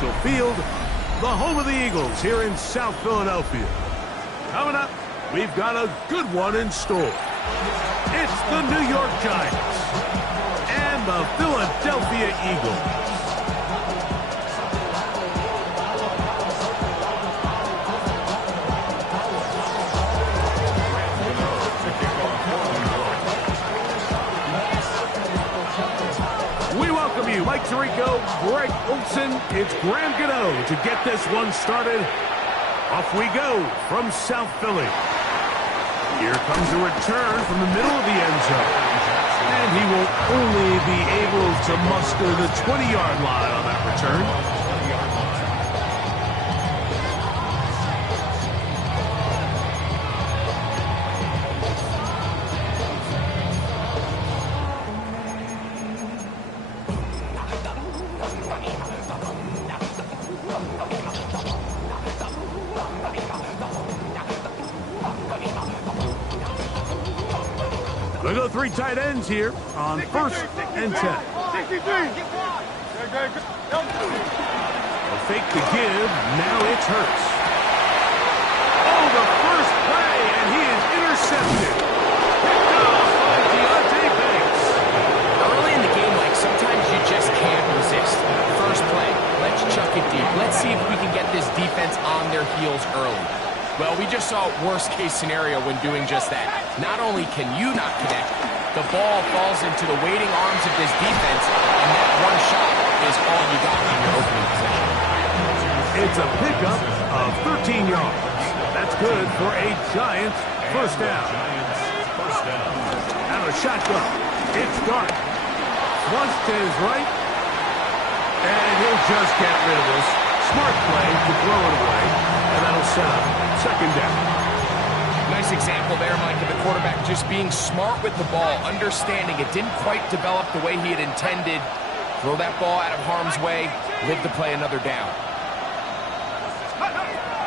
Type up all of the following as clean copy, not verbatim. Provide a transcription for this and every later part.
Artificial Field, the home of the Eagles here in South Philadelphia. Coming up, we've got a good one in store. It's the New York Giants and the Philadelphia Eagles. Mike Tirico, Greg Olson, it's Graham Gano to get this one started. Off we go from South Philly. Here comes a return from the middle of the end zone. And he will only be able to muster the 20-yard line on that return. We'll go three tight ends here on 1st and 10. They'll fake the give. Now it's Hurts. Oh, the first play, and he is intercepted. Picked off by Deontay Banks. Early in the game, Mike, sometimes you just can't resist. First play, let's chuck it deep. Let's see if we can get this defense on their heels early. Well, we just saw worst-case scenario when doing just that. Not only can you not connect, the ball falls into the waiting arms of this defense, and that one shot is all you got in your opening possession. It's a pickup of 13 yards. That's good for a Giants first down. Out of shotgun. It's Dart. Flush to his right, and he'll just get rid of this. Smart play to throw it away, and that'll set up second down. Nice example there, Mike, of the quarterback just being smart with the ball, understanding it didn't quite develop the way he had intended. Throw that ball out of harm's way, live to play another down.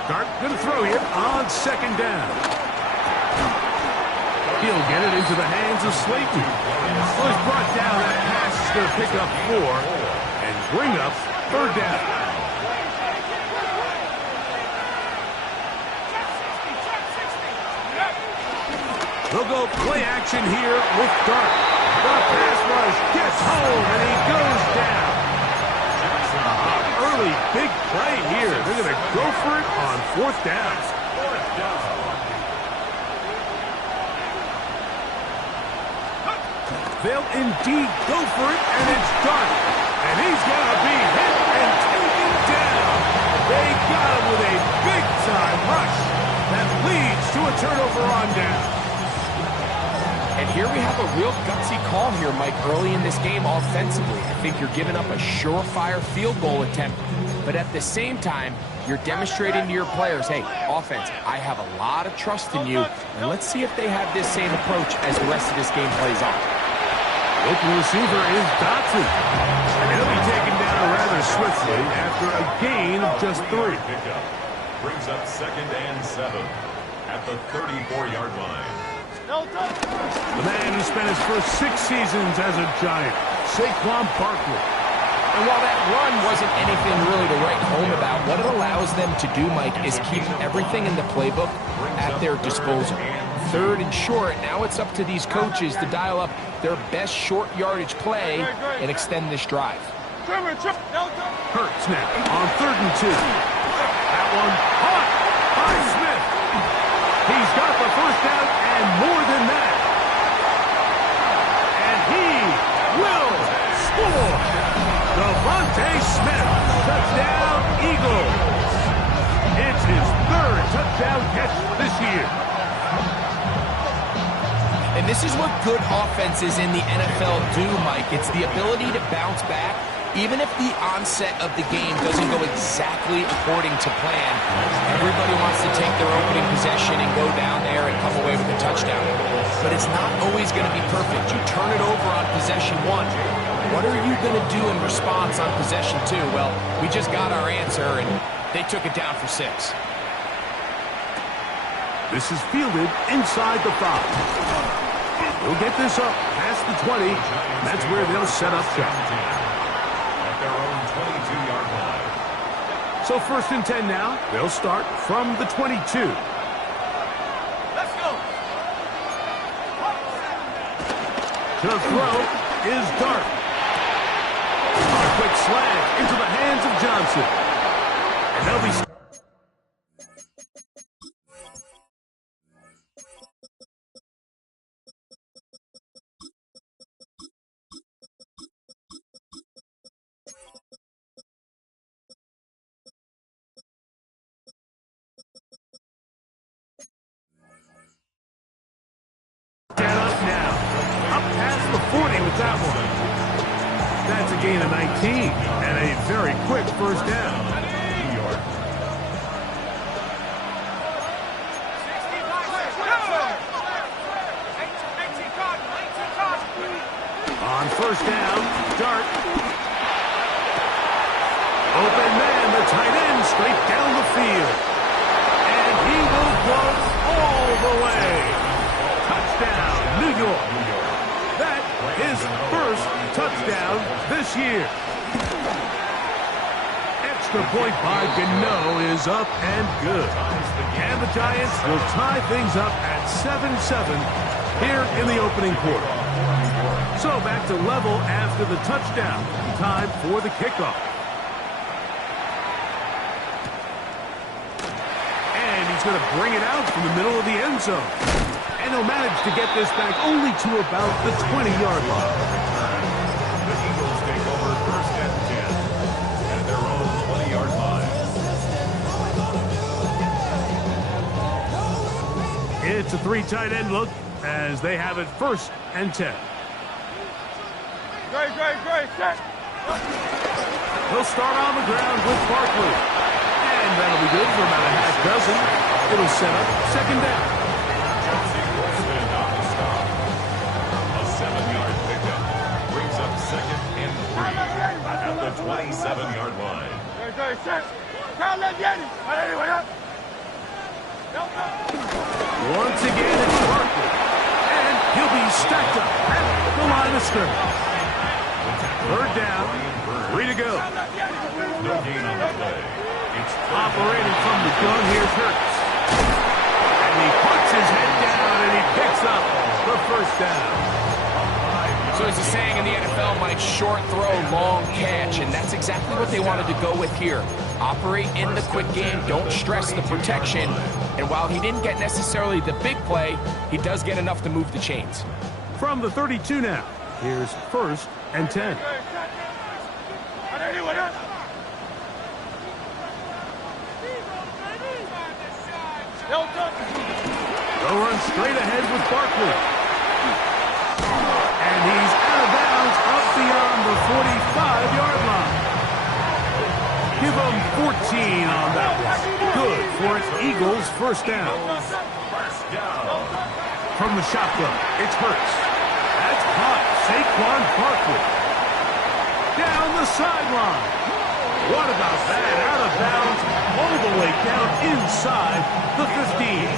Dart going to throw here on second down. He'll get it into the hands of Slayton. So he's brought down. That pass is going to pick up 4 and bring up third down. They'll go play action here with Dart. The pass rush gets home, and he goes down. Early big play here. They're going to go for it on 4th down. They'll indeed go for it, and it's Dart. And he's going to be hit and taken down. They got him with a big-time rush that leads to a turnover on down. And here we have a real gutsy call here, Mike, early in this game offensively. I think you're giving up a surefire field goal attempt, but at the same time, you're demonstrating to your players, hey, offense, I have a lot of trust in you, and let's see if they have this same approach as the rest of this game plays on. Open receiver is Dotson, and he'll be taken down rather swiftly after a gain of just 3. Brings up 2nd and 7 at the 34-yard line. The man who spent his first 6 seasons as a Giant, Saquon Barkley. And while that run wasn't anything really to write home about, what it allows them to do, Mike, is keep everything in the playbook at their disposal. 3rd and short, now it's up to these coaches to dial up their best short yardage play and extend this drive. Hurts now on 3rd and 2. That one caught by Smith. He's got the first down and more than that. And he will score. Devontae Smith, touchdown Eagles. It's his 3rd touchdown catch this year. And this is what good offenses in the NFL do, Mike. It's the ability to bounce back, even if the onset of the game doesn't go exactly according to plan. Everybody wants to take their opening possession and go down there and come away with a touchdown. But it's not always going to be perfect. You turn it over on possession 1. What are you going to do in response on possession 2? Well, we just got our answer, and they took it down for 6. This is fielded inside the 5. We'll get this up past the 20. That's where they'll set up shop. At their own 22-yard line. So 1st and 10 now. They'll start from the 22. Let's go. To throw is Dart. A quick slant into the hands of Johnson. And they'll be... that one. That's a gain of 19 and a very quick 1st down. New York. On 1st down, Dart. Open man, the tight end, straight down the field. And he will go all the way. Touchdown, New York. That his 1st touchdown this year. Extra point by Gano is up and good. And the Giants will tie things up at 7-7 here in the opening quarter. So back to level after the touchdown. Time for the kickoff. And he's going to bring it out from the middle of the end zone. And he'll manage to get this back only to about the 20-yard line. The Eagles take over 1st and 10 at their own 20-yard line. It's a 3 tight end look as they have it 1st and 10. Great, set. He'll start on the ground with Barkley. And that'll be good for about a half dozen. It'll set up 2nd down. A 7-yard pickup brings up 2nd and 3 at the 27-yard line. Great, set. Once again, it's Barkley. And he'll be stacked up at the line of scrimmage. 3rd down, 3 to go. No gain on the play. It's Operating from the gun, here's Hurts. And he puts his head down and he picks up the 1st down. So as a saying in the NFL, Mike, short throw, long catch, and that's exactly what they wanted to go with here. Operate in the quick game, don't stress the protection, and while he didn't get necessarily the big play, he does get enough to move the chains. From the 32 now, here's 1st and 10. They'll run straight ahead with Barkley. And he's out of bounds up beyond the 45-yard line. Give him 14 on that one. Good for its Eagles' 1st down. From the shotgun, it's Hurts. That's caught. Saquon Barkley. Down the sideline. What about that? Out of bounds, all the way down inside the 15.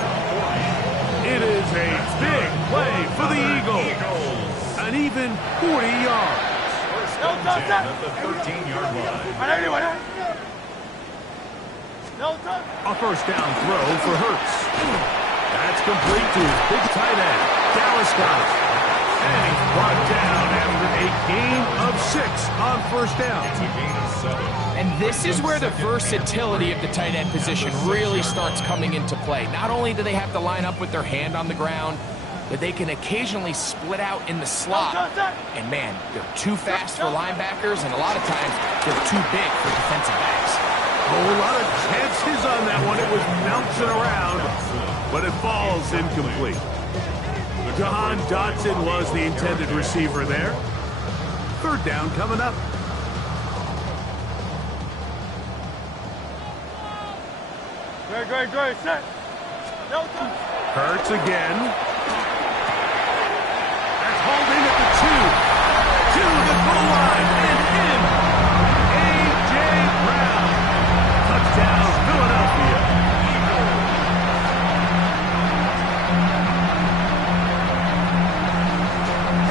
It is a big play for the Eagles. An even 40 yards. at the 13-yard line. A 1st down throw for Hurts. That's complete to his big tight end, Dallas Goedert. And he's brought down after a gain of 6 on 1st down. It's a gain of 7. And this is where the versatility of the tight end position really starts coming into play. Not only do they have to line up with their hand on the ground, but they can occasionally split out in the slot. And man, they're too fast for linebackers, and a lot of times they're too big for defensive backs. A whole lot of chances on that one. It was bouncing around, but it falls incomplete. Jahan Dotson was the intended receiver there. 3rd down coming up. Great, set. Hurts again. That's holding at the 2. To the goal line and in. A.J. Brown. Touchdown, Philadelphia.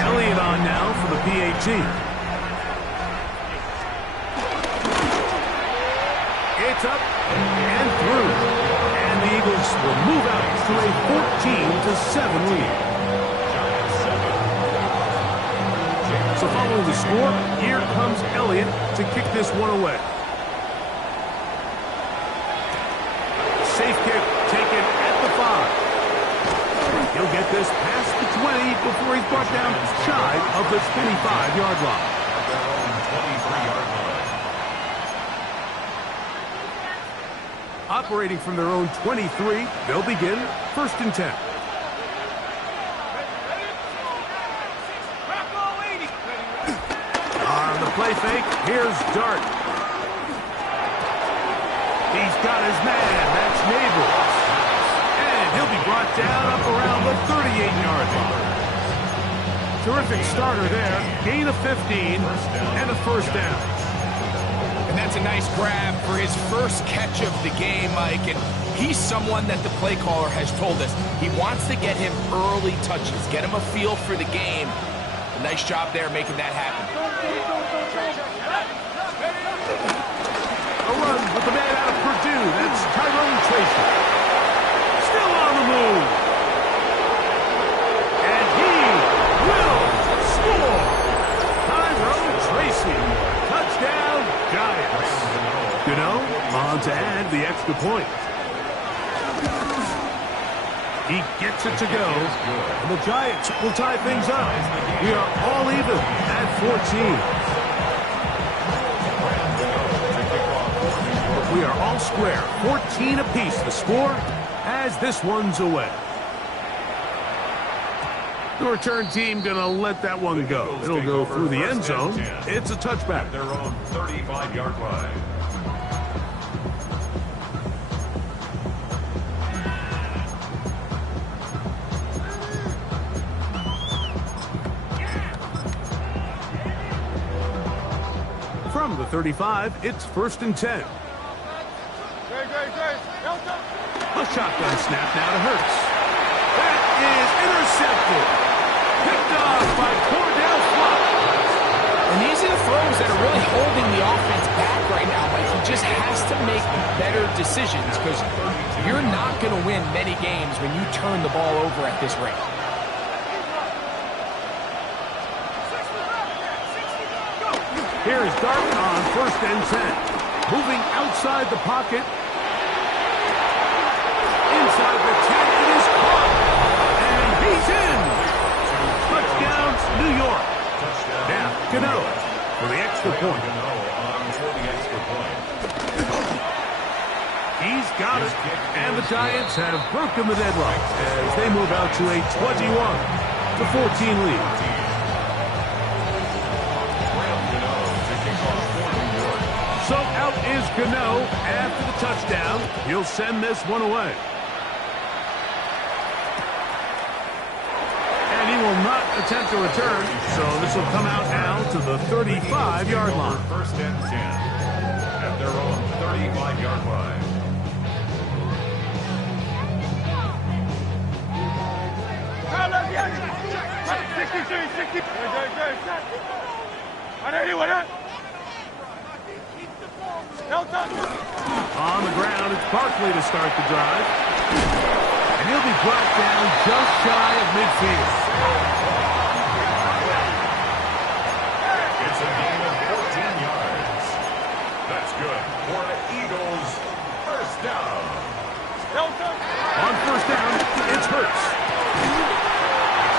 Elliott on now for the PAT. It's up and through. And the Eagles will move out to a 14-7 lead. So following the score, here comes Elliott to kick this one away. Safe kick taken at the 5. He'll get this past the 20 before he's brought down shy of the 25-yard line. Operating from their own 23, they'll begin 1st and 10. On the play fake, here's Dart. He's got his man, that's Neighbors. And he'll be brought down up around the 38-yard line. Terrific starter there, gain of 15, and a 1st down. And that's a nice grab for his first catch of the game, Mike. And he's someone that the play caller has told us he wants to get him early touches, get him a feel for the game. A nice job there making that happen. A run with the man out of Purdue. That's Tyrone Tracy. Still on the move. And he will score. Tyrone Tracy. Touchdown, Giants. On to add the extra point. He gets it to go. And the Giants will tie things up. We are all even at 14. We are all square. 14 apiece the score as this one's away. The return team going to let that one go. It'll go through the end zone. It's a touchback. Their own 35-yard line. From the 35, it's 1st and 10. A shotgun snap now to Hurts. That is intercepted. Picked off by Cordell Flott. And these are the throws that are really holding the offense back right now. Like, he just has to make better decisions because you're not going to win many games when you turn the ball over at this rate. Here is Dart on 1st and 10. Moving outside the pocket. Inside the 10, it is caught. And he's in. Touchdown, New York. Now, Gano for the extra point. He's got it. And the Giants have broken the deadlock as they move out to a 21-14 lead. So out is Gano after the touchdown. He'll send this one away. And he will not attempt a return, so this will come out now to the 35-yard line. 1st and 10 at their own 35-yard line. On the ground, it's Barkley to start the drive. And he'll be brought down just shy of midfield. It's a gain of 14 yards. That's good for an Eagles 1st down. On 1st down, it's Hurts.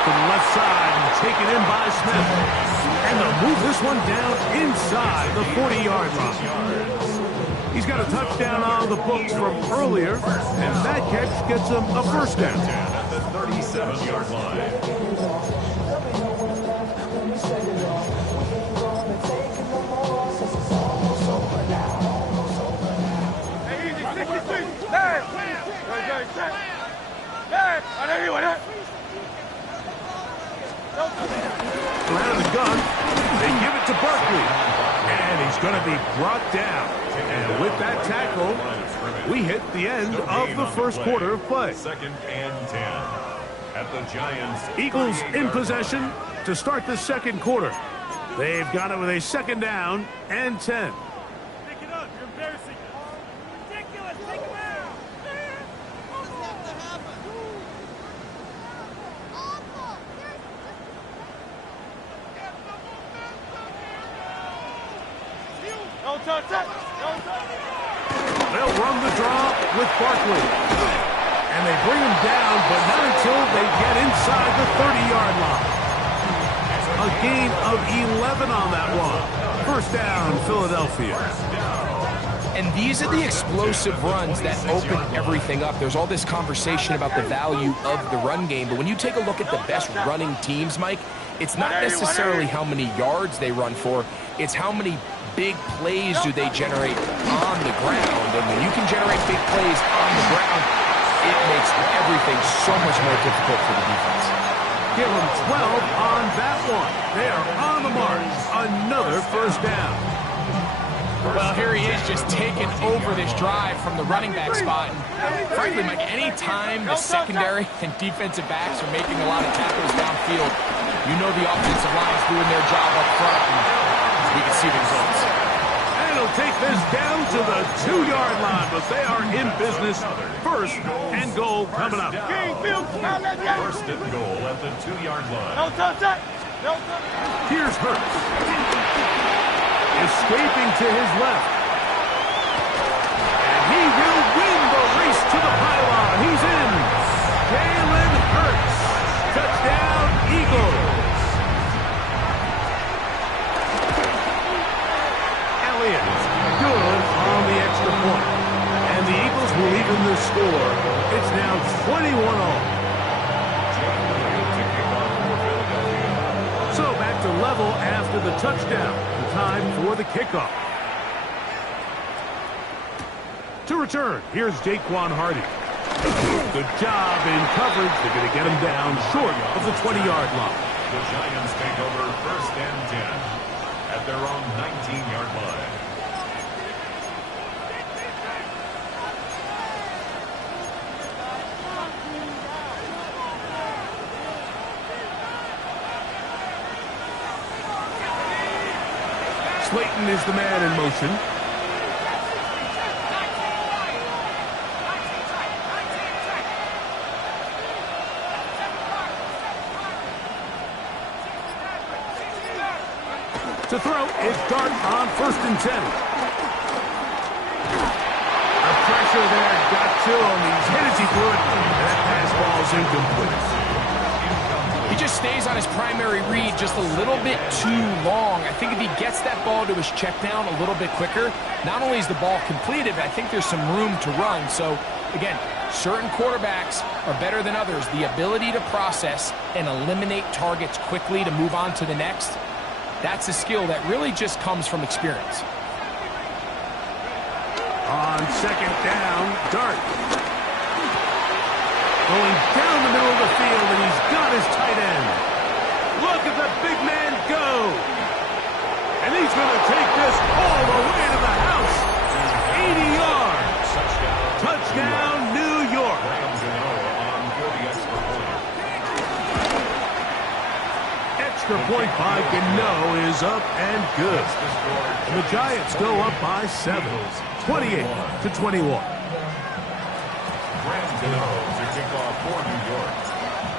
To the left side and taken in by Smith. And they'll move this one down inside the 40-yard line. He's got a touchdown on the books from earlier, and that catch gets him a 1st down. At the 37-yard line. Out of the gun, they give it to Barkley, and he's going to be brought down. And with that tackle, we hit the end of the 1st quarter of play. 2nd and 10 at the Giants. Eagles in possession to start the 2nd quarter. They've got it with a 2nd down and 10. Pick it up. You're embarrassing us. touch it. No touch. They'll run the draw with Barkley. And they bring him down, but not until they get inside the 30-yard line. A gain of 11 on that one. First down, Philadelphia. And these are the explosive runs that open everything up. There's all this conversation about the value of the run game, but when you take a look at the best running teams, Mike, it's not necessarily how many yards they run for, it's how many big plays do they generate on the ground. And when you can generate big plays on the ground, it makes everything so much more difficult for the defense. Give them 12 on that one. They are on the march. Another first down. Well, here he is just taking over this drive from the running back spot. And frankly, Mike, any time the secondary and defensive backs are making a lot of tackles downfield, you know the offensive line's doing their job up front, and we can see the results. And he'll take this down to the 2-yard line, but they are in business. First and goal coming up. First and goal at the 2-yard line. No touch it. No touch. Here's Hurts. Escaping to his left. And he will win the race to the pylon. He's in. Jalen Hurts. Touchdown, Eagles. Elliott, good on the extra point. And the Eagles will even the score. It's now 21-all. So back to level after the touchdown. Time for the kickoff. To return, here's Jaquan Hardy. Good job in coverage. They're going to get him down short of the 20-yard line. The Giants take over first and 10 at their own 19-yard line. Slayton is the man in motion. To throw is Dart on first and 10. The pressure there got to him. He's hit as he threw it. And that pass ball is incomplete. He just stays on his primary read just a little bit too long. I think if he gets that ball to his check down a little bit quicker, not only is the ball completed, but I think there's some room to run. So, again, certain quarterbacks are better than others. The ability to process and eliminate targets quickly to move on to the next, that's a skill that really just comes from experience. On second down, Dart. Going down the middle of the field, and he's got his tight end. Look at the big man go. And he's going to take this all the way to the house. 80 yards. Touchdown, New York. Extra point by Gano is up and good. And the Giants go up by 7, 28-21.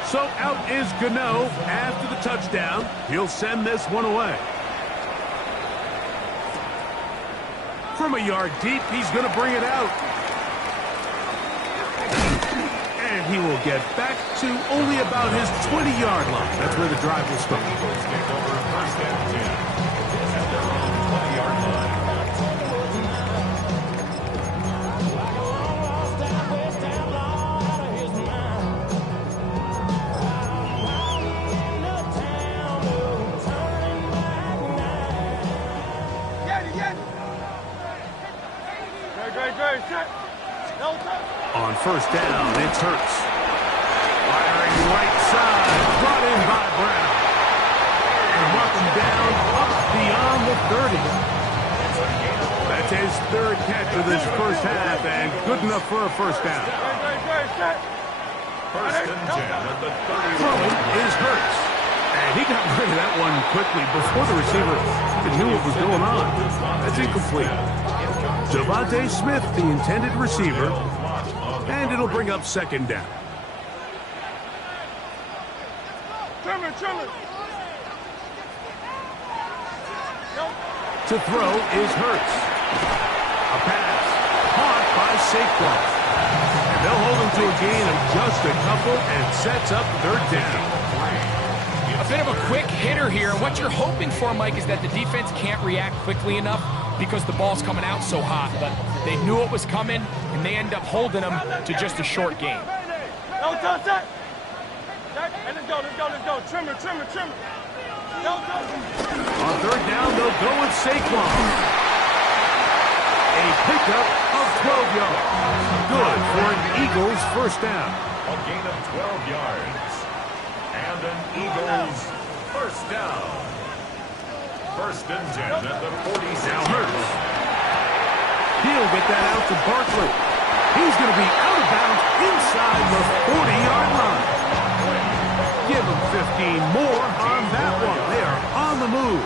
So out is Gano after the touchdown. He'll send this one away. From a yard deep, he's going to bring it out. And he will get back to only about his 20-yard line. That's where the drive will start. First and 10 at their own 20-yard line. On first down, it's Hurts. Firing right side, brought in by Brown. And brought them down up beyond the 30. That's his third catch of this first half, and good enough for a first down. First and 10 at the 30. Throwing is Hurts. And he got rid of that one quickly before the receiver knew what was going on. That's incomplete. Devontae Smith, the intended receiver, and it'll bring up second down. To throw is Hurts. A pass. Caught by Saquon. And they'll hold him to a gain of just a couple and sets up third down. A bit of a quick hitter here. And what you're hoping for, Mike, is that the defense can't react quickly enough because the ball's coming out so hot. But they knew it was coming, and they end up holding them to just a short game. No touch that. Hey, let's go. Trimmer. No touch. On third down, they'll go with Saquon. A pickup of 12 yards. Good for an Eagles first down. A gain of 12 yards. And an Eagles first down. First and 10 at the 46. Now Hurts. He'll get that out to Barkley. He's going to be out of bounds inside the 40-yard line. Give him 15 more on that one. They are on the move.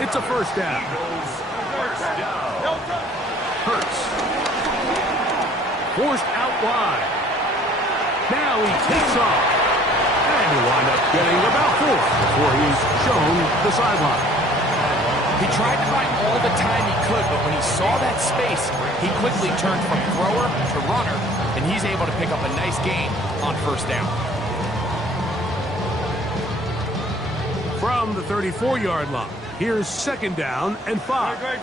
It's a first down. Eagles first down. Hurts. Forced out wide. Now he takes off. And he'll wind up getting about 4 before he's shown the sideline. He tried to buy all the time he could, but when he saw that space, he quickly turned from thrower to runner, and he's able to pick up a nice gain on first down. From the 34-yard line, here's second down and 5. Great.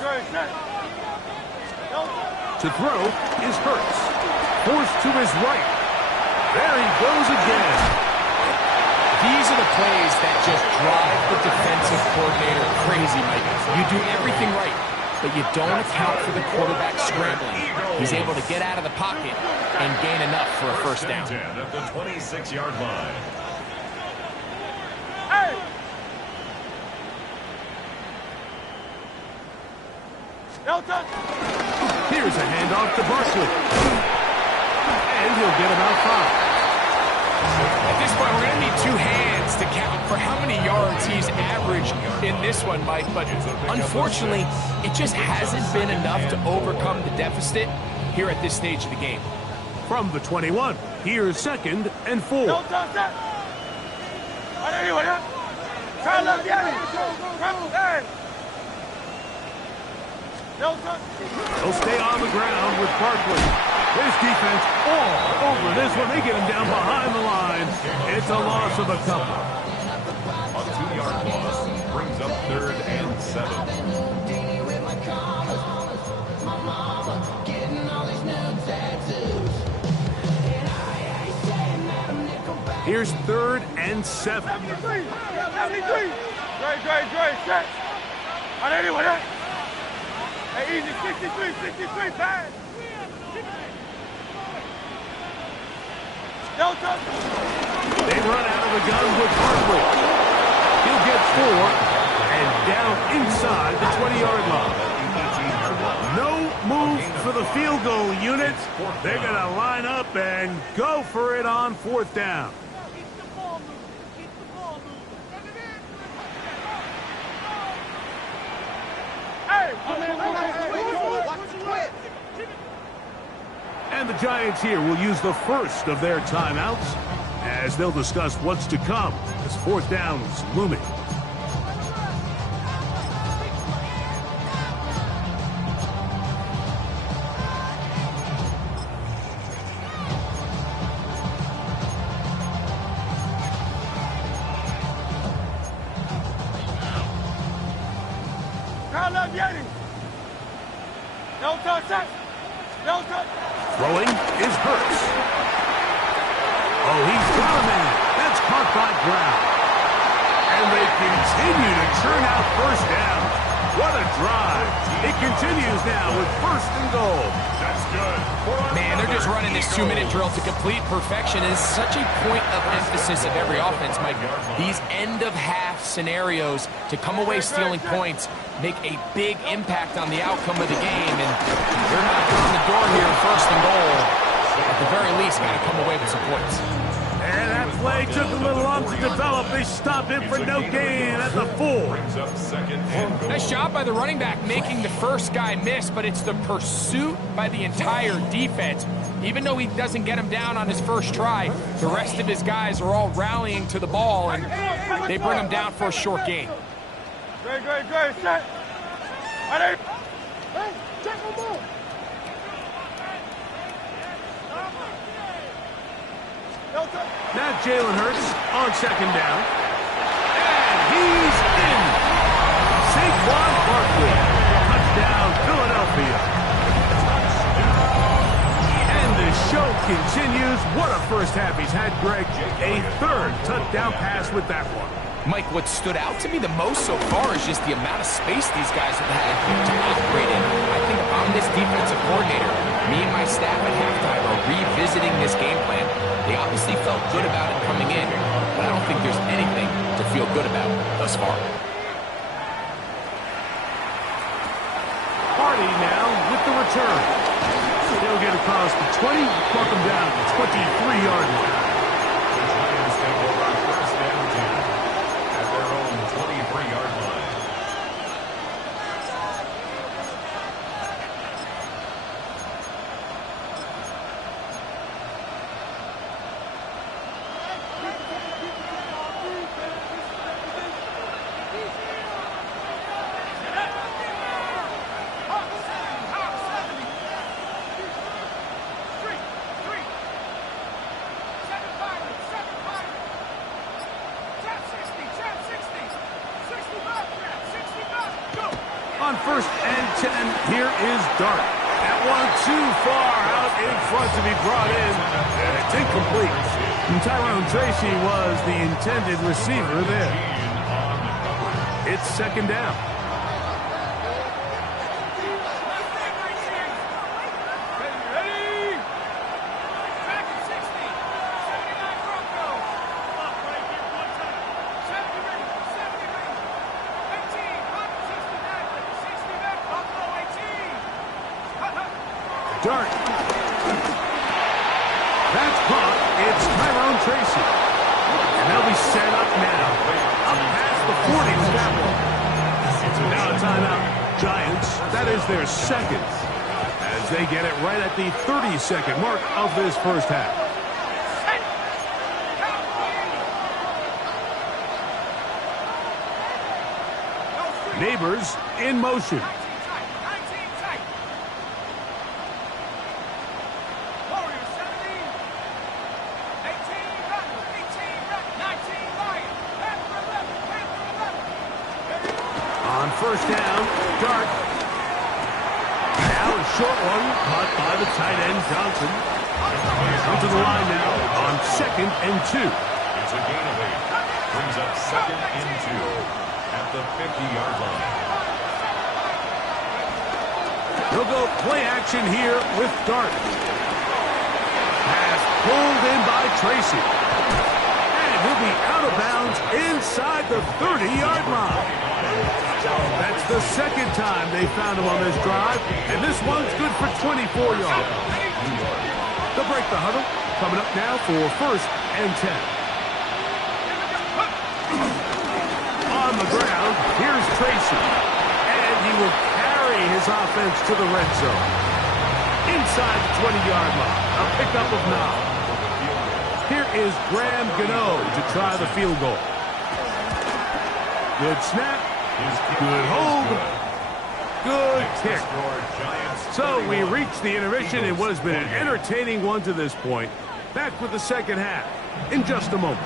To throw is Hurts. Forced to his right. There he goes again. These are the plays that just drive the defensive coordinator crazy, Mike. You do everything right, but you don't account for the quarterback scrambling. He's able to get out of the pocket and gain enough for a first down. 10 at the 26-yard line. Hey! No touch. Here's a handoff to Barkley. And he'll get about 5. At this point, we're going to need 2 hands to count for how many yards he's averaged in this one, Mike. But unfortunately, it just hasn't been enough to overcome the deficit here at this stage of the game. From the 21, here's second and 4. No touch that. Anyway, try to look at it. Hey. No touch. He'll stay on the ground with Barkley. His defense all over this one. They get him down behind the line. It's a loss of a couple. A 2-yard loss brings up third and 7. Here's third and 7. 73. Great. Set. Anyway, hey, easy. 63, pass. No touch. They run out of the gun with Barkley. He'll get 4 and down inside the 20-yard line. No move for the field goal unit. They're going to line up and go for it on fourth down. And the Giants here will use the first of their timeouts as they'll discuss what's to come as fourth down is looming. No touch that. No touch. Throwing is Hurts. Oh, he's got a man. That's caught by Brown. And they continue to churn out first down. What a drive. It continues now with first and goal. That's good. Man, they're just running this 2-minute drill to complete perfection. It's such a point of emphasis of every offense, Mike. These end-of-half scenarios to come away stealing points make a big impact on the outcome of the game. And they're knocking on the door here, first and goal. At the very least, got to come away with some points. And that play took a little long to develop. They stop him for no gain at the 4. Brings up second and goal. Nice job by the running back making the first guy miss, but it's the pursuit by the entire defense. Even though he doesn't get him down on his first try, the rest of his guys are all rallying to the ball, and they bring him down for a short gain. Great. Set. Now Jalen Hurts on second down. And he's in. Saquon Barkley. Touchdown, Philadelphia. And the show continues. What a first half he's had, Greg. A third touchdown pass with that one. Mike, what stood out to me the most so far is just the amount of space these guys have had to operate in. I think I'm this defensive coordinator. Me and my staff at halftime are revisiting this game plan. They obviously felt good about it coming in, but I don't think there's anything to feel good about thus far. Hardy now with the return. He'll get across the 20, walk him down to the 23-yard line. The Giants take over on first and 10 at their own 23-yard line. On first and 10, here is Dart. That one too far out in front to be brought in, and it's incomplete. And Tyrone Tracy was the intended receiver there. It's second down. Dart. That's caught. It's Tyrone Tracy. And they'll be set up now. Up past the 40 with that one. Now a timeout. Giants. That is their second. As they get it right at the 30-second mark of this first half. Neighbors in motion. On first down, Dart. Now a short one, caught by the tight end, Johnson. Onto the line now on second and 2. It's a gain of 8. Brings up second and 2 at the 50-yard line. They'll go play action here with Dart. Pass pulled in by Tracy. And he'll be out of bounds inside the 30-yard line. That's the second time they found him on this drive, and this one's good for 24 yards. They'll break the huddle. Coming up now for first and 10. On the ground, here's Tracy. And he will carry his offense to the red zone. Inside the 20-yard line, a pickup of 9. Here is Graham Gano to try the field goal. Good snap. Good hold. Good kick. So we reach the intermission in what has been an entertaining one to this point. Back with the second half in just a moment.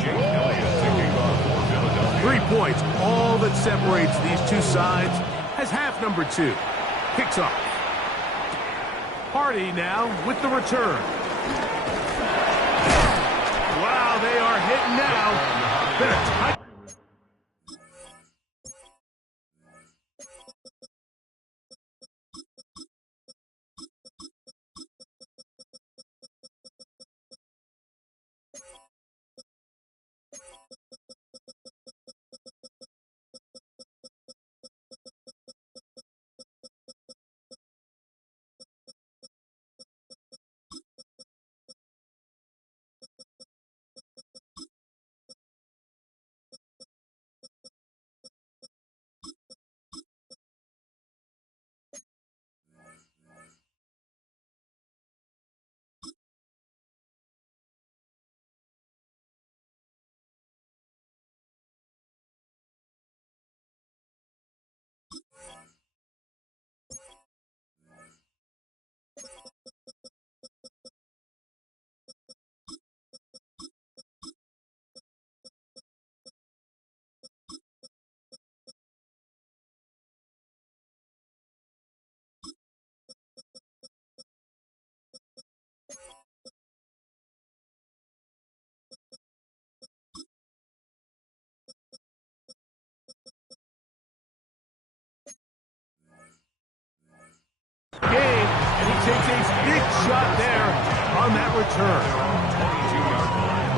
Jake Elliott taking off for Philadelphia. 3 points, all that separates these two sides, as half number 2 kicks off. Hardy now with the return. Wow, they are hitting now. Been a tight takes a big shot there on that return. 22-yard line.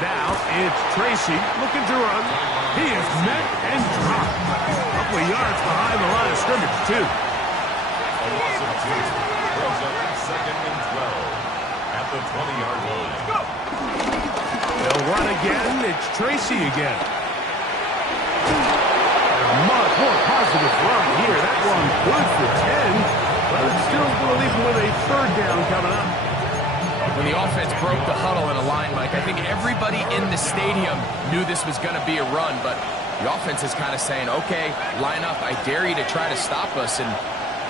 Now it's Tracy looking to run. He is met and dropped. A couple of yards behind the line of scrimmage, too. A loss of 2 brings up 2nd and 12 at the 20-yard line. They'll run again. It's Tracy again. A much more positive run here. That one good for 10, but it's still going to leave him with a 3rd down coming up. When the offense broke the huddle in a line, Mike, I think everybody in the stadium knew this was going to be a run, but the offense is kind of saying, okay, line up. I dare you to try to stop us, and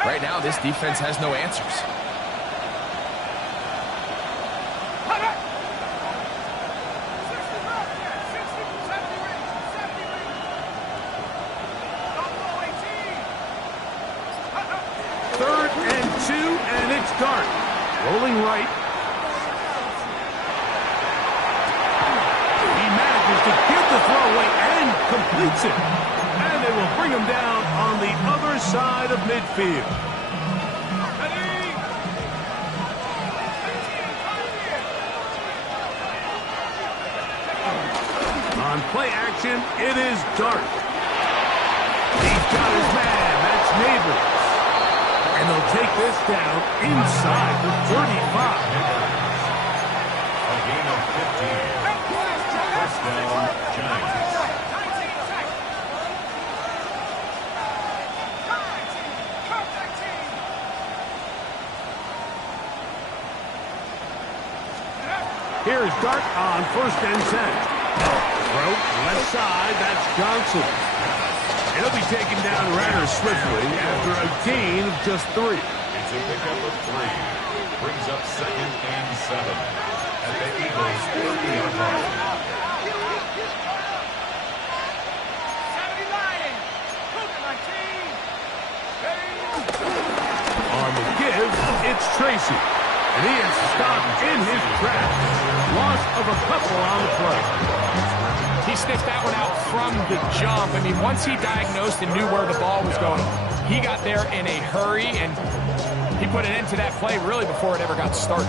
right now this defense has no answers. Third and 2, and it's Dart. Rolling right. He manages to get the throw away and completes it. And they will bring him down on the other side of midfield. On play action, it is Dart. He's got his man. That's Neighbors. And they'll take this down inside the 35. A gain of 15. First down, Giants. Here's Dart on 1st and 10. Throw left side, that's Johnson. He'll be taken down rather swiftly after a gain of just 3. It's a pickup of 3. Brings up 2nd and 7 at the Eagles' 30-yard line. On the give, it's Tracy. And he is stopped in his tracks. Loss of a couple on the play. He sniffed that one out from the jump. I mean, once he diagnosed and knew where the ball was going, he got there in a hurry, and he put an end to that play really before it ever got started.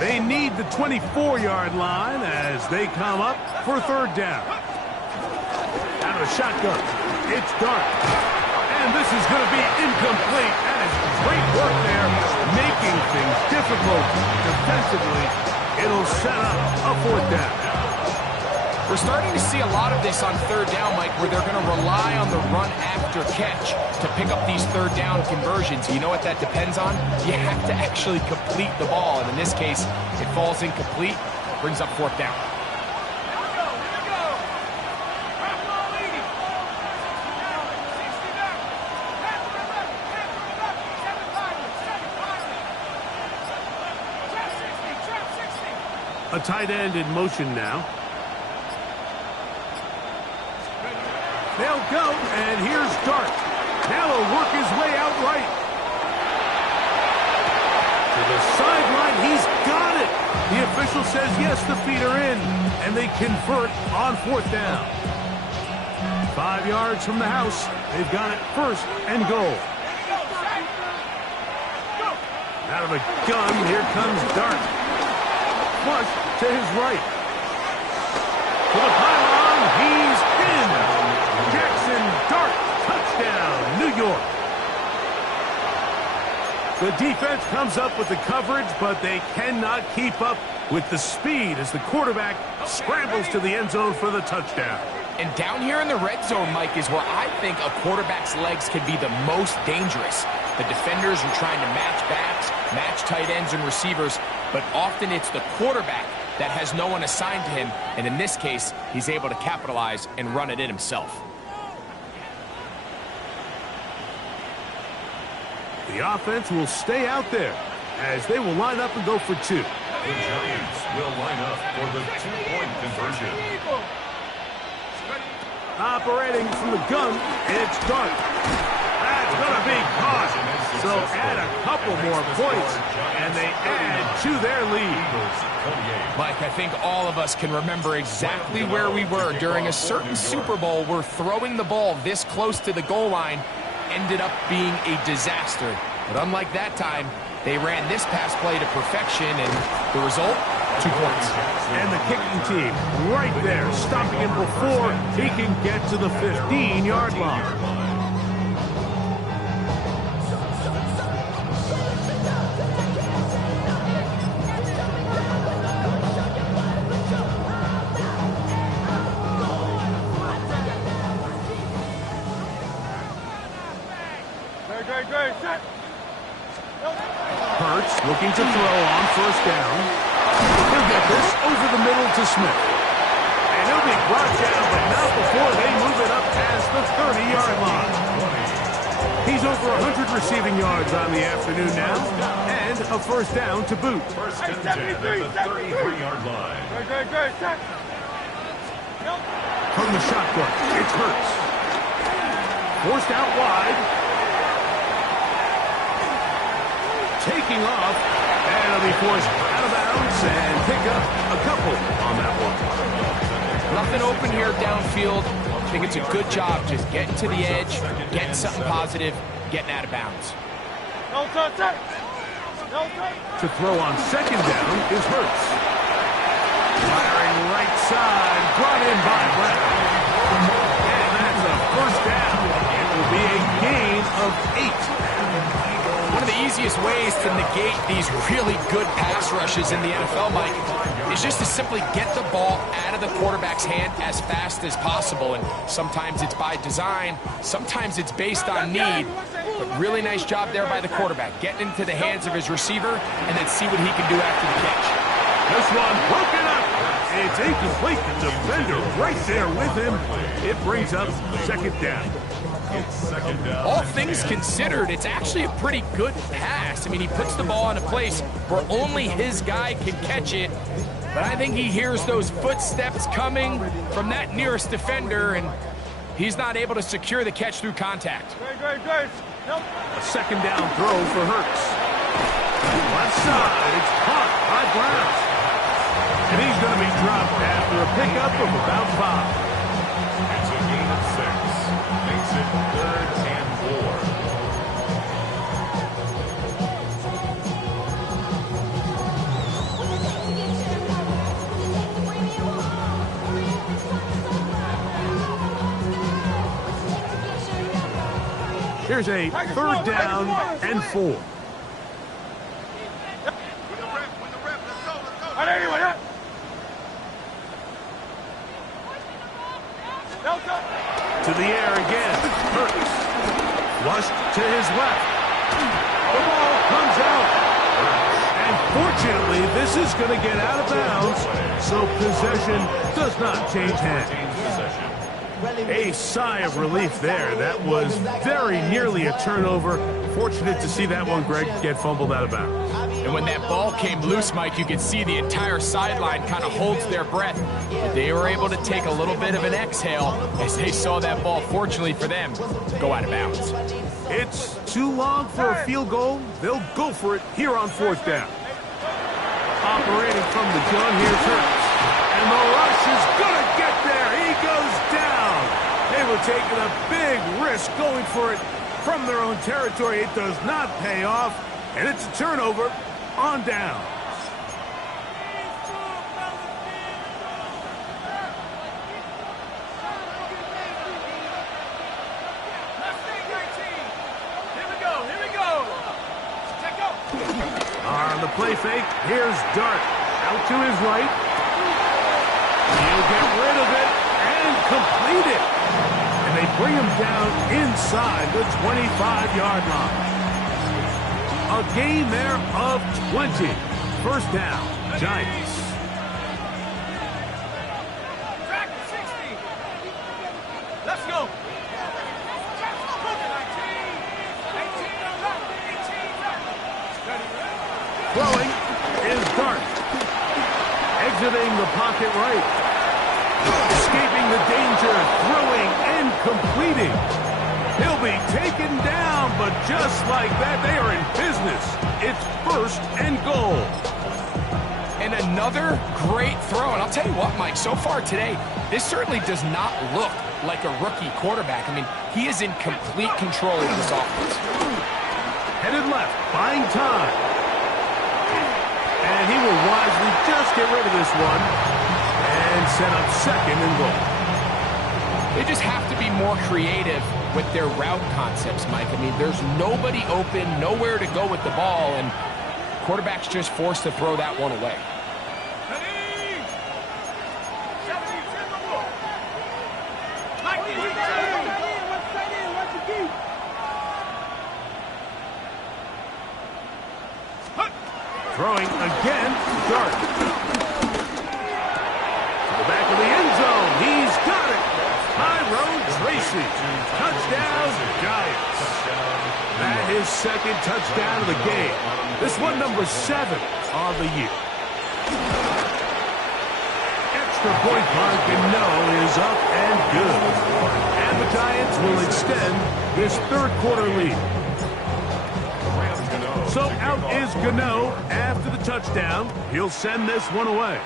They need the 24-yard line as they come up for 3rd down. Out of a shotgun, it's Dart. And this is going to be incomplete. That is great work there, making things difficult defensively. It'll set up a 4th down. We're starting to see a lot of this on 3rd down, Mike, where they're going to rely on the run after catch to pick up these 3rd down conversions. You know what that depends on? You have to actually complete the ball, and in this case, it falls incomplete, brings up 4th down. A tight end in motion now. They'll go, and here's Dart. Now he'll work his way out right. To the sideline, he's got it. The official says yes, the feet are in, and they convert on 4th down. 5 yards from the house. They've got it 1st and goal. Out of a gun, here comes Dart. Flush to his right. To the pylon, he's in. Dart, touchdown, New York. The defense comes up with the coverage, but they cannot keep up with the speed as the quarterback scrambles to the end zone for the touchdown. And down here in the red zone, Mike, is where I think a quarterback's legs can be the most dangerous. The defenders are trying to match backs, match tight ends and receivers, but often it's the quarterback that has no one assigned to him, and in this case, he's able to capitalize and run it in himself. The offense will stay out there. as they will line up and go for two. The Giants will line up for the two-point conversion. Operating from the gun, it's Dart. That's going to be caught. So add a couple more points, and they add to their lead. Mike, I think all of us can remember exactly where we were during a certain Super Bowl where throwing the ball this close to the goal line ended up being a disaster. But unlike that time, they ran this pass play to perfection, and the result, 2 points. And the kicking team right there, stopping him before he can get to the 15-yard line. Hurts looking to throw on first down. He'll get this over the middle to Smith. And he'll be brought down, but not before they move it up past the 30-yard line. He's over 100 receiving yards on the afternoon now, and a first down to boot. First and 10 at the 33-yard line. From the shotgun, it's Hurts. Forced out wide. Taking off, and it'll be forced out of bounds and pick up a couple on that one. Nothing open here downfield. I think it's a good job just getting to the edge, getting something positive, getting out of bounds. To throw on second down is Hurts. Firing right side, brought in by Brown. And that's a first down. It will be a gain of 8. One of the easiest ways to negate these really good pass rushes in the NFL, Mike, is just to simply get the ball out of the quarterback's hand as fast as possible. And sometimes it's by design, sometimes it's based on need. But really nice job there by the quarterback, getting into the hands of his receiver and then see what he can do after the catch. This one broken up. It's incomplete. The defender right there with him. It brings up second down. All things considered, it's actually a pretty good pass. I mean, he puts the ball in a place where only his guy can catch it. But I think he hears those footsteps coming from that nearest defender, and he's not able to secure the catch through contact. A second down throw for Hurts. Left side, it's caught by Brown. And he's going to be dropped after a pickup of about 5. It's a gain of 6. Makes it 3rd and 4. Here's a 3rd down and 4. To the air again. Hurts. Flushed to his left. The ball comes out. And fortunately, this is going to get out of bounds, so possession does not change hands. A sigh of relief there. That was very nearly a turnover. Fortunate to see that one, Greg, get fumbled out of bounds. And when that ball came loose, Mike, you could see the entire sideline kind of holds their breath. But they were able to take a little bit of an exhale as they saw that ball, fortunately for them, go out of bounds. It's too long for a field goal. They'll go for it here on 4th down. Operating from the gun, here's Hurts. And the rush is going to get there. He goes down. They were taking a big risk going for it from their own territory. It does not pay off, and it's a turnover on down. On the play fake, here's Dart. Out to his right. He'll get rid of it and complete it. And they bring him down inside the 25-yard line. A gain there of 20. First down, Giants. Let's go. Throwing is Dart. Exiting the pocket right. Escaping the danger, throwing and completing. He'll be taken down, but just like that, they are in business. It's 1st and goal. And another great throw. And I'll tell you what, Mike, so far today, this certainly does not look like a rookie quarterback. I mean, he is in complete control of this offense. Headed left, buying time. And he will wisely just get rid of this one and set up 2nd and goal. They just have to be more creative with their route concepts, Mike. I mean, there's nobody open, nowhere to go with the ball, and quarterback's just forced to throw that one away. Throwing again, Dart. To the back of the end zone. He's got it. Tyrone Tracy. Touchdown, Giants. That is 2nd touchdown of the game. This one number 7 on the year. Extra point by Gano is up and good. And the Giants will extend this 3rd quarter lead. So out is Gano after the touchdown. He'll send this one away.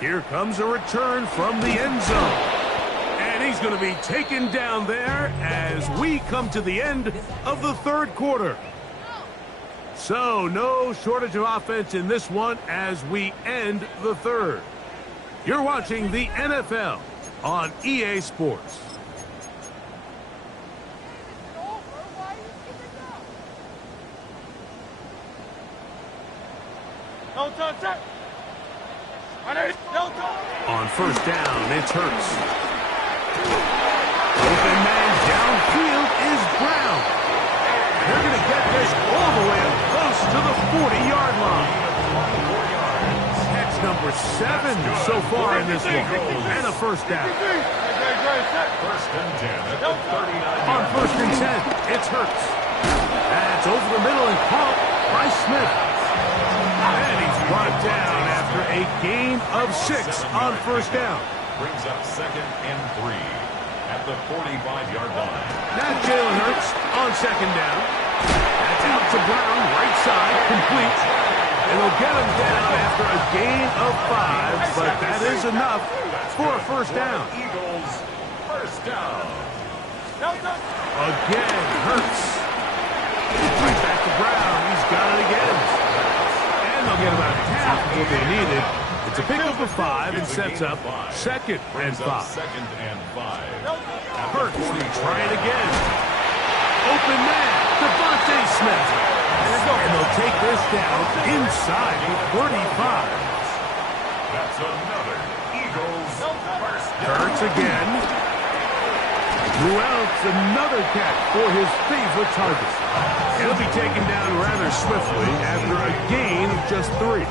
Here comes a return from the end zone. And he's going to be taken down there as we come to the end of the 3rd quarter. So no shortage of offense in this one as we end the 3rd. You're watching the NFL on EA Sports. On 1st down, it's Hurts. Open man downfield is Brown. They're going to get this all the way up close to the 40-yard line. Catch number 7 so far in this one. And a 1st down. 1st and 10 at the 39. On 1st and 10, it's Hurts. That's over the middle and caught by Smith. And he's brought down after a gain of 6 on 1st down. Brings up 2nd and 3 at the 45-yard line. Now Jalen Hurts on 2nd down. That's out to Brown, right side, complete. And they'll get him down after a gain of 5, but that is enough for a 1st down. Eagles, 1st down. Again, Hurts. Right back to Brown. He's got it again. And they'll get about half of what they needed. It's a pickup of 5 and sets up 2nd and 5. 2nd and 5. Hurts will try it again. Open man, Devontae Smith. And they'll take this down inside the 35. That's another Eagles 1st down. Hurts again. Who else? Another catch for his favorite target. He'll be taken down rather swiftly after a gain of just 3.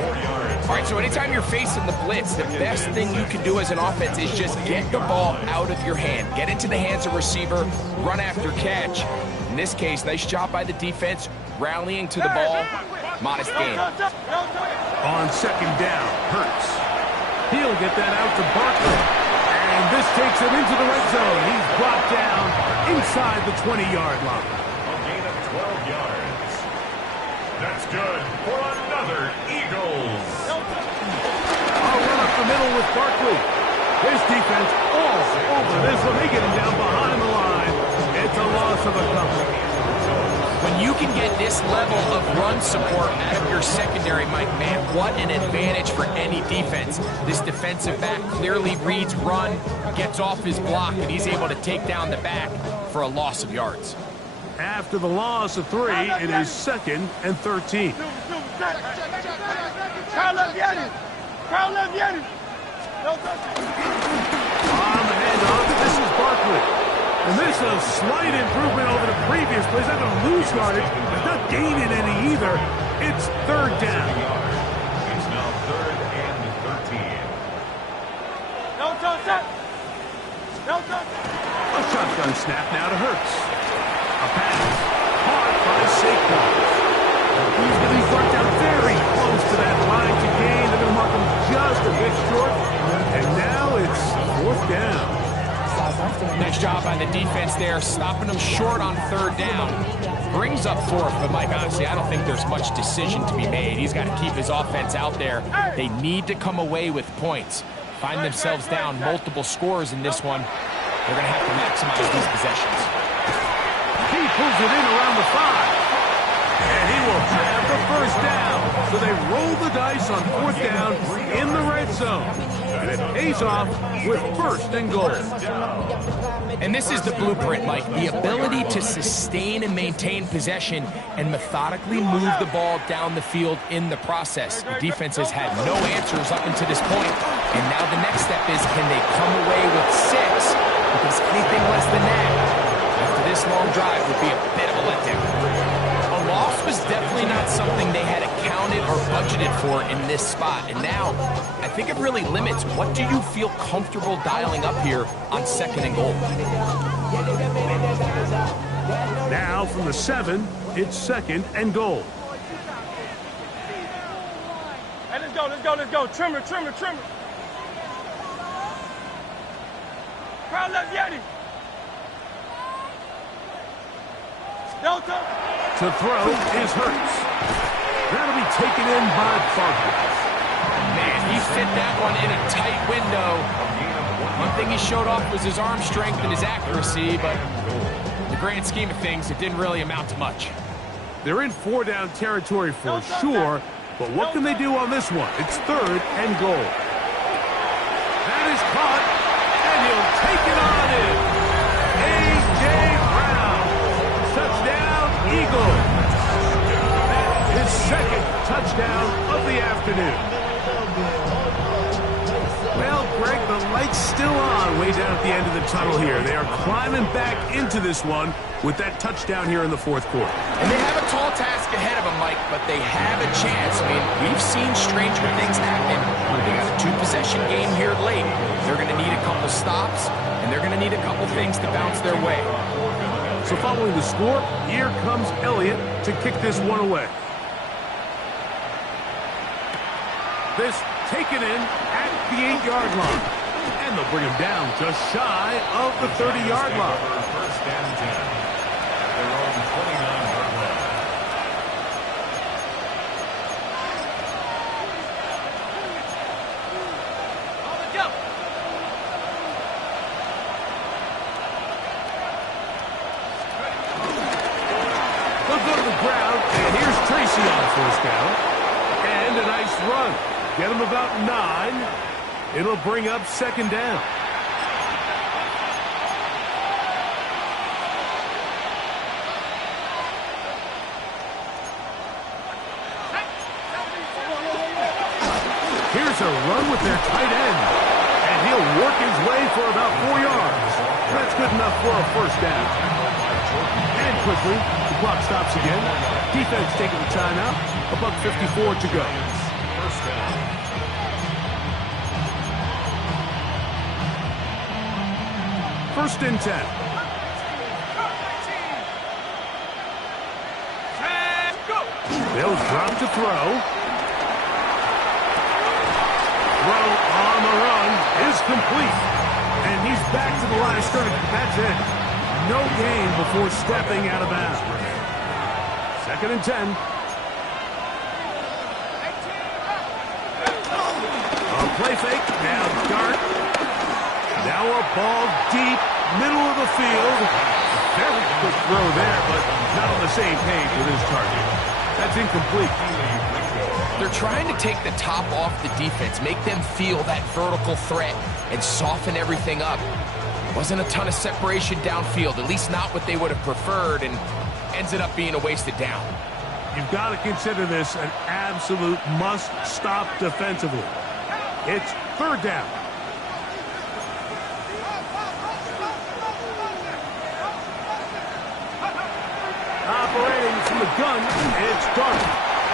4 yards. All right, so anytime you're facing the blitz, the best thing you can do as an offense is just get the ball out of your hand. Get into the hands of receiver, run after catch. In this case, nice job by the defense, rallying to the ball. Modest gain. On 2nd down, Hurts. He'll get that out to Barkley. And this takes him into the red zone. He's brought down inside the 20-yard line. A gain of 12 yards. That's good for another Eagles. I'll run up the middle with Barkley. His defense all over this one. They get him down behind the line. It's a loss of a couple. When you can get this level of run support out of your secondary, Mike, man, what an advantage for any defense. This defensive back clearly reads run, gets off his block, and he's able to take down the back for a loss of yards. After the loss of 3, it is 2nd and 13. On the handoff, this is Barkley. And this is a slight improvement over the previous plays. Not going to lose yardage. It's not gaining any either. It's 3rd down. It's now 3rd and 13. A shotgun snap now to Hurts. A pass. Hard comes. He's going to be brought down very close to that line to gain. They're going to mark him just a bit short. And now it's 4th down. Nice job by the defense there, stopping them short on 3rd down. Brings up 4th, but Mike, honestly, I don't think there's much decision to be made. He's got to keep his offense out there. They need to come away with points. Find themselves down multiple scores in this one. They're going to have to maximize these possessions. He pulls it in around the 5. And he will have the 1st down. So they roll the dice on 4th down in the red zone. And it pays off with 1st and goal. And this is the blueprint, Mike. The ability to sustain and maintain possession and methodically move the ball down the field in the process. The defense has had no answers up until this point. And now the next step is, can they come away with 6? Because anything less than that, after this long drive, would be a bit of a letdown. A loss was definitely not something they had accounted or budgeted for in this spot. And now, I think it really limits, what do you feel comfortable dialing up here on 2nd and goal? Now from the 7, it's 2nd and goal. Hey, let's go. Trimmer. Crowd left Yeti. Delta. To throw is Hurts. That'll be taken in by Barkley. Man, he fit that one in a tight window. One thing he showed off was his arm strength and his accuracy, but in the grand scheme of things, it didn't really amount to much. They're in 4-down territory for sure, but what can they do on this one? It's 3rd and goal. That is caught, and he'll take it on in. A.J. Brown. Touchdown, Eagles. His 2nd touchdown of the afternoon. Well, Greg, the light's still on way down at the end of the tunnel here. They are climbing back into this one with that touchdown here in the 4th quarter. And they have a tall task ahead of them, Mike, but they have a chance. I mean, we've seen stranger things happen. They got a 2-possession game here late. They're going to need a couple stops, and they're going to need a couple things to bounce their way. So following the score, here comes Elliott to kick this one away. This taken in at the 8-yard line. And they'll bring him down just shy of the 30-yard line. 1st and 10. Their own 29-yard line. They'll go to the ground, and here's Tracy on 1st down. And a nice run. Get him about 9. It'll bring up 2nd down. Here's a run with their tight end. And he'll work his way for about 4 yards. That's good enough for a 1st down. And quickly, the clock stops again. Defense taking the timeout. $1:54 to go. 1st down. 1st and 10. They'll drop to throw. Throw on the run is complete. And he's back to the line of scrimmage. That's it. No gain before stepping out of bounds. 2nd and 10. A play fake. Now dart. Now a ball deep, middle of the field. Very good throw there, but not on the same page with his target. That's incomplete. They're trying to take the top off the defense, make them feel that vertical threat, and soften everything up. Wasn't a ton of separation downfield, at least not what they would have preferred, and ends it up being a wasted down. You've got to consider this an absolute must-stop defensively. It's 3rd down. Operating from the gun, it's Dart.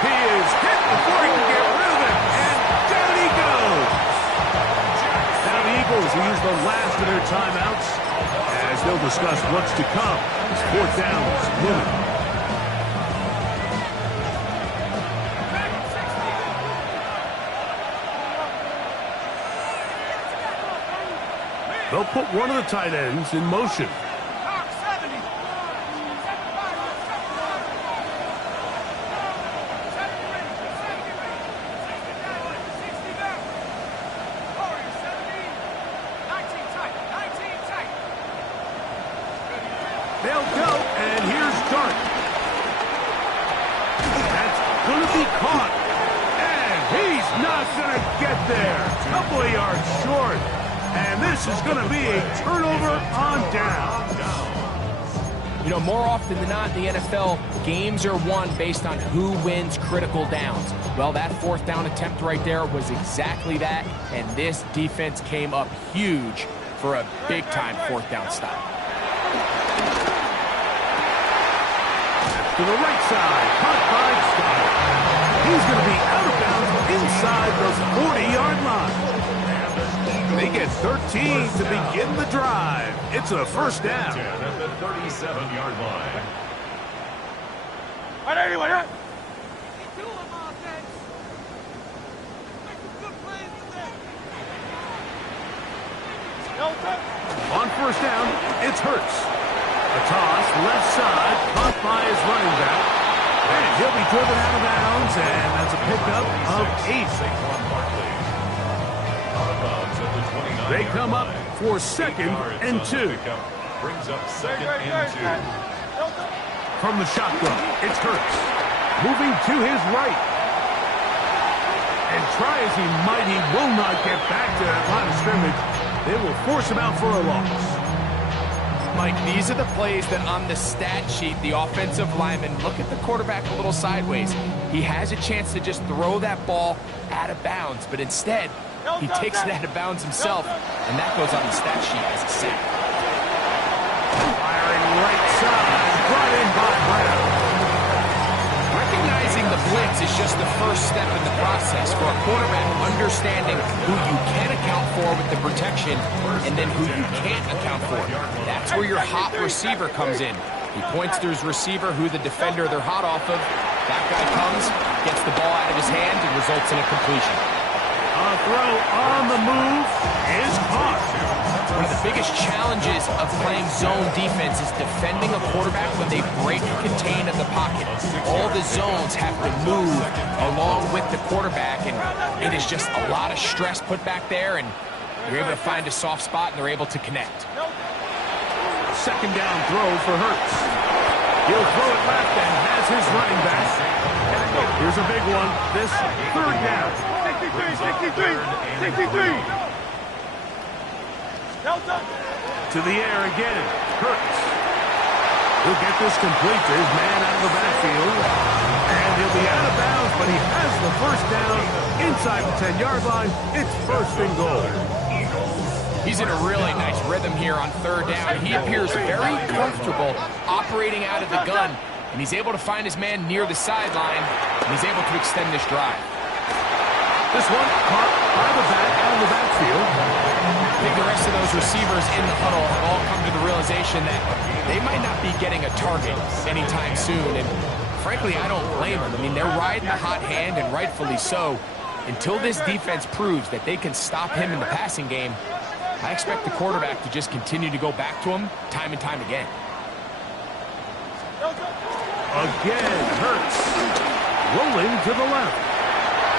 He is hit before he can get rid of it, and down he goes. Now the Eagles will use the last of their timeouts as they'll discuss what's to come. This 4th down is looming. They'll put one of the tight ends in motion. They'll go, and here's Dart. That's going to be caught. And he's not going to get there. Couple of yards short. And this is going to be a turnover on down. You know, more often than not in the NFL, games are won based on who wins critical downs. Well, that fourth down attempt right there was exactly that, and this defense came up huge for a big-time fourth down stop. To the right side, caught by Scott. He's going to be out of bounds inside the 40-yard line. They get 13 to begin the drive. It's a first down. At the 37-yard line. On first down, it's Hurts. A toss, left side, caught by his running back. And he'll be driven out of bounds, and that's a pickup of 8. They come up for 2nd and 2. Brings up 2nd and 2. From the shotgun, it's Hurts. Moving to his right. And try as he might, he will not get back to that line of scrimmage. They will force him out for a loss. Mike, these are the plays that on the stat sheet, the offensive lineman look at the quarterback a little sideways. He has a chance to just throw that ball out of bounds, but instead, he takes it out of bounds himself, and that goes on the stat sheet as a sack. Firing right side, brought in by Brown. Recognizing the blitz is just the first step in the process for a quarterback understanding who you can account for with the protection and then who you can't account for. That's where your hot receiver comes in. He points to his receiver, who the defender they're hot off of. That guy comes, gets the ball out of his hand, and results in a completion. A throw on the move is caught. One of the biggest challenges of playing zone defense is defending a quarterback when they break contain of the pocket. All the zones have to move along with the quarterback, and it is just a lot of stress put back there, and you're able to find a soft spot, and they're able to connect. Second down throw for Hurts. He'll throw it left and has his running back. Here's a big one. This third down. 63. To the air again. Hurts. He'll get this complete to his man out of the backfield. And he'll be out of bounds, but he has the first down inside the 10-yard line. It's first and goal. He's in a really nice rhythm here on third down. He appears very comfortable operating out of the gun, and he's able to find his man near the sideline, and he's able to extend this drive. This one caught by the back out of the backfield. I think the rest of those receivers in the huddle have all come to the realization that they might not be getting a target anytime soon, and frankly, I don't blame them. I mean, they're riding the hot hand, and rightfully so. Until this defense proves that they can stop him in the passing game, I expect the quarterback to just continue to go back to him time and time again. Again, Hurts rolling to the left.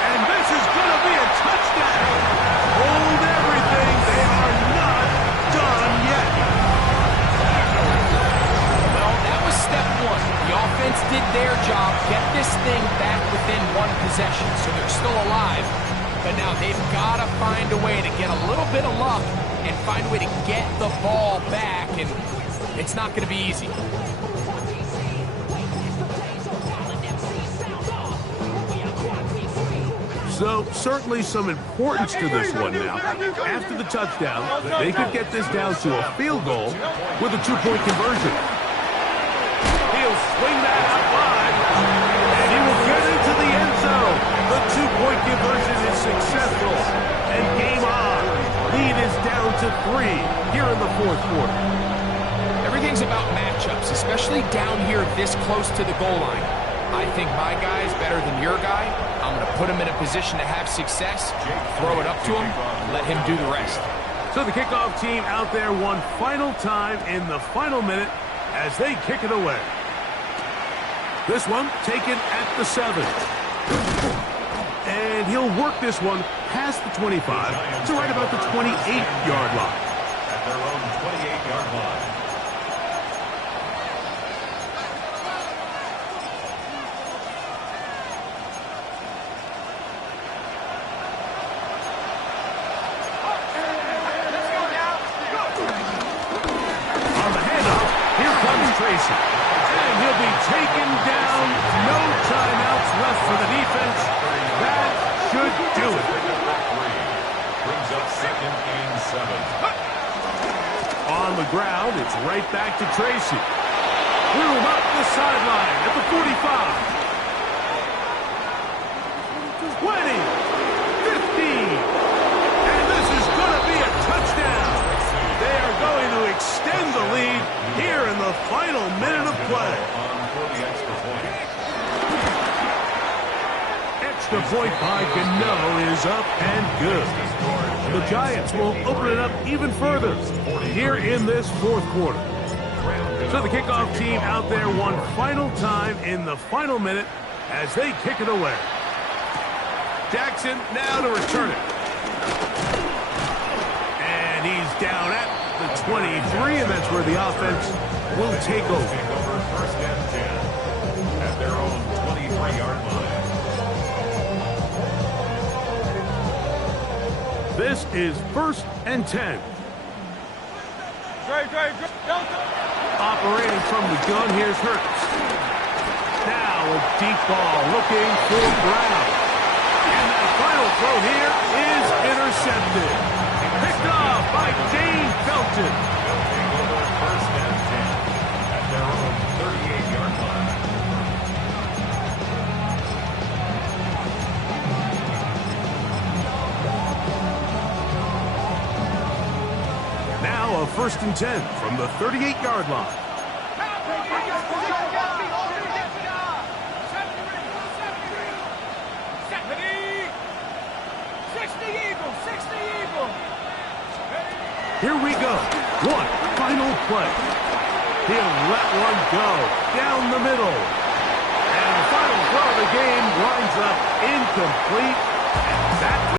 And this is going to be a touchdown. Hold everything. They are not done yet. Well, that was step one. The offense did their job, get this thing back within one possession, so they're still alive. But now they've got to find a way to get a little bit of luck and find a way to get the ball back, and it's not going to be easy. So, certainly some importance to this one now. After the touchdown, they could get this down to a field goal with a two-point conversion. He'll swing that out wide, and he will get into the end zone. The two-point conversion is successful, and game on. Lead is down to 3 here in the fourth quarter. Everything's about matchups, especially down here this close to the goal line. I think my guy is better than your guy. I'm going to put him in a position to have success, throw it up to him, and let him do the rest. So the kickoff team out there one final time in the final minute as they kick it away. This one taken at the 7. And he'll work this one past the 25 to right about the 28-yard line. At their own 28-yard line. On the handoff, here comes Tracy. And he'll be taken down. No timeouts left for the defense. That should do it. Brings up 2nd and 7. On the ground, it's right back to Tracy. Threw him up the sideline at the 45. 20, 15, and this is going to be a touchdown. They are going to extend the lead here in the final minute of play. On for the extra point. Extra point by Gano is up and good. The Giants will open it up even further here in this fourth quarter. So the kickoff team out there one final time in the final minute as they kick it away. Jackson now to return it. And he's down at the 23, and that's where the offense will take over. Take over 1st and 10 at their own 23-yard line. This is 1st and 10. Operating from the gun, here's Hurts. Now a deep ball looking for Brown. And that final throw here is intercepted. Picked off by Dane Felton. They'll take over 1st and 10 at their own 38-yard line. Now a 1st and 10 from the 38-yard line. Here we go. One final play. He'll let one go down the middle. And the final throw of the game winds up incomplete. And that